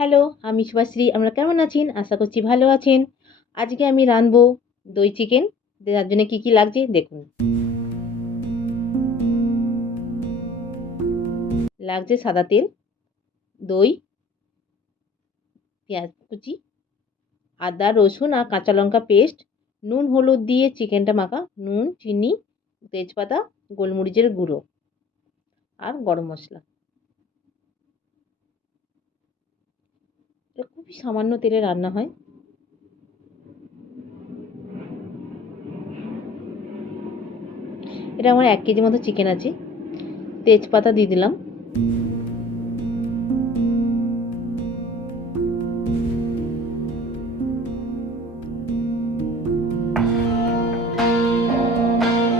Hello, আমি শুভাশ্রী। আপনারা কেমন আছেন? আশা করছি ভালো আছেন। আজকে আমি রাঁধবো দই চিকেন। যার জন্য কি লাগছে দেখুন। লাগছে সাদা তেল, দই, পেঁয়াজ কুচি, আদা, রসুন আর কাঁচা লঙ্কা পেস্ট, নুন হলুদ দিয়ে চিকেনটা মাখা, নুন, চিনি, তেজপাতা, গোলমরিচের গুঁড়ো আর গরম মশলা। এটা খুবই সামান্য তেলে রান্না হয়। এটা আমার 1 কেজি মতো চিকেন আছে। তেজপাতা দিয়ে দিলাম।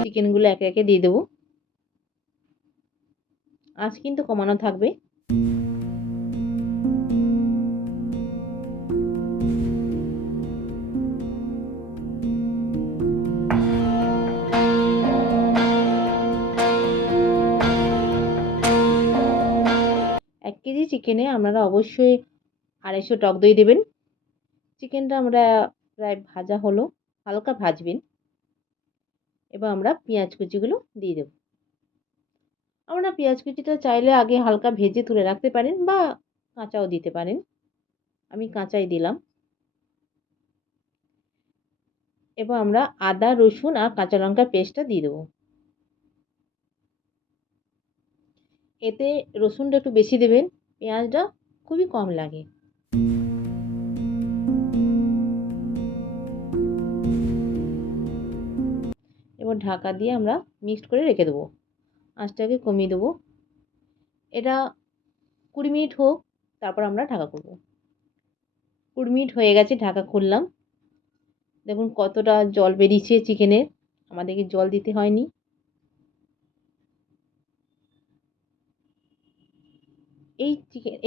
চিকেনগুলো একে একে দিয়ে দেবো। আঁচ কিন্তু কমানো থাকবে। এক কেজি চিকেনে আপনারা অবশ্যই 250 টক দই দেবেন। চিকেনটা আমরা প্রায় ভাজা হলো, হালকা ভাজবেন। এবার আমরা পেঁয়াজ কুচিগুলো দিয়ে দেব। আপনারা পেঁয়াজ কুচিটা চাইলে আগে হালকা ভেজে তুলে রাখতে পারেন বা কাঁচাও দিতে পারেন। আমি কাঁচাই দিলাম। এবার আমরা আদা, রসুন আর কাঁচা লঙ্কার পেস্টটা দিয়ে দেবো। এতে রসুনটা একটু বেশি দেবেন, পেঁয়াজটা খুবই কম লাগে। এবার ঢাকা দিয়ে আমরা মিক্সড করে রেখে দেবো। আঁচটাকে কমিয়ে দেবো। এটা 20 মিনিট হোক, তারপর আমরা ঢাকা করব। 20 মিনিট হয়ে গেছে, ঢাকা খুললাম। দেখুন কতটা জল বেরিয়েছে চিকেনের। আমাদেরকে জল দিতে হয়নি।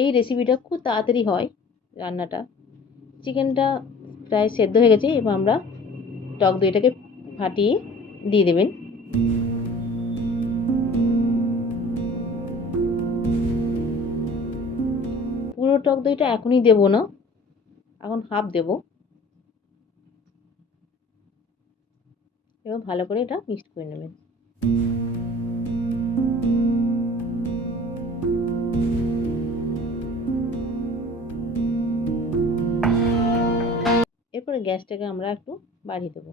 এই রেসিপিটা খুব তাড়াতাড়ি হয় রান্নাটা। চিকেনটা প্রায় সেদ্ধ হয়ে গেছে। এবার আমরা টক দইটাকে ফাটিয়ে দিয়ে দেবেন। পুরো টক দইটা এখনই দেবো না, এখন হাফ দেবো। এবার ভালো করে এটা মিক্সড করে নেবেন। এরপরে গ্যাসটাকে আমরা একটু বাড়িয়ে দেবো।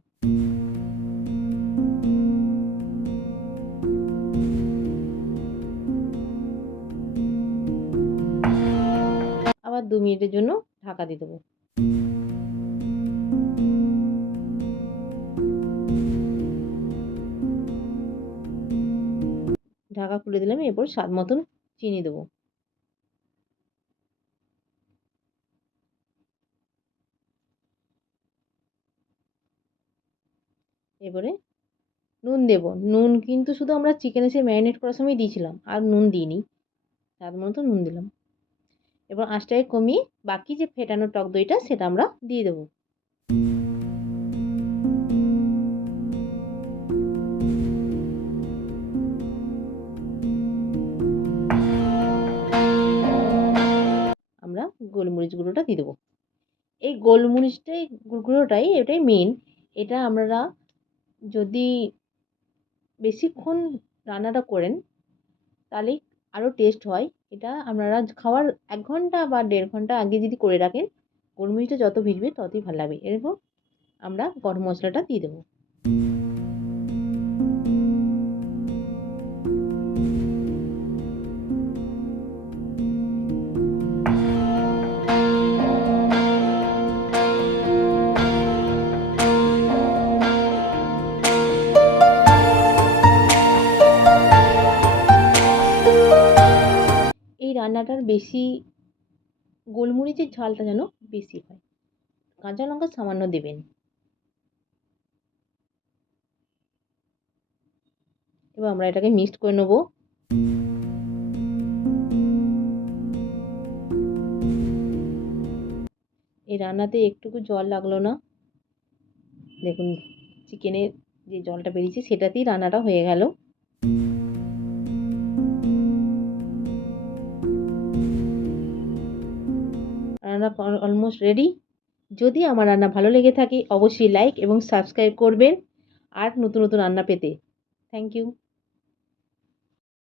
আবার 2 মিনিটের জন্য ঢাকা দিয়ে দেবো। ঢাকা খুলে দিলাম। এরপর স্বাদ মতন চিনি দেবো। এবারে নুন দেবো। নুন কিন্তু শুধু আমরা চিকেন এসে ম্যারিনেট করার সময় দিয়েছিলাম, আর নুন দিইনি। স্বাদ মতো নুন দিলাম। এবার আঁচটাকে কমিয়ে বাকি যে ফেটানো টক দইটা সেটা আমরা দিয়ে দেবো। আমরা গোলমরিচ গুঁড়োটা দিয়ে দেবো। এই গুঁড়োটাই এটাই মেন। এটা আপনারা যদি বেশিক্ষণ রান্নাটা করেন তাহলে আরও টেস্ট হয়। এটা আপনারা খাওয়ার 1 ঘন্টা বা 1.5 ঘন্টা আগে যদি করে রাখেন, গোলমরিচটা যত ভিজবে ততই ভালো লাগবে। এরপর আমরা গরম মশলাটা দিয়ে দেবো। এই রান্নাটার বেশি গোলমরিচের ঝালটা যেন বেশি হয়। কাঁচা লঙ্কা সামান্য দেবেন। এবার আমরা এটাকে মিক্সড করে নেবো। এই রান্নাতে একটুকু জল লাগলো না। দেখুন চিকেনের যে জলটা বেরিয়েছে সেটাতেই রান্নাটা হয়ে গেল। রান্না অলমোস্ট রেডি। যদি আমার রান্না ভালো লেগে থাকে অবশ্যই লাইক এবং সাবস্ক্রাইব করবেন আর নতুন নতুন রান্না পেতে। Thank you.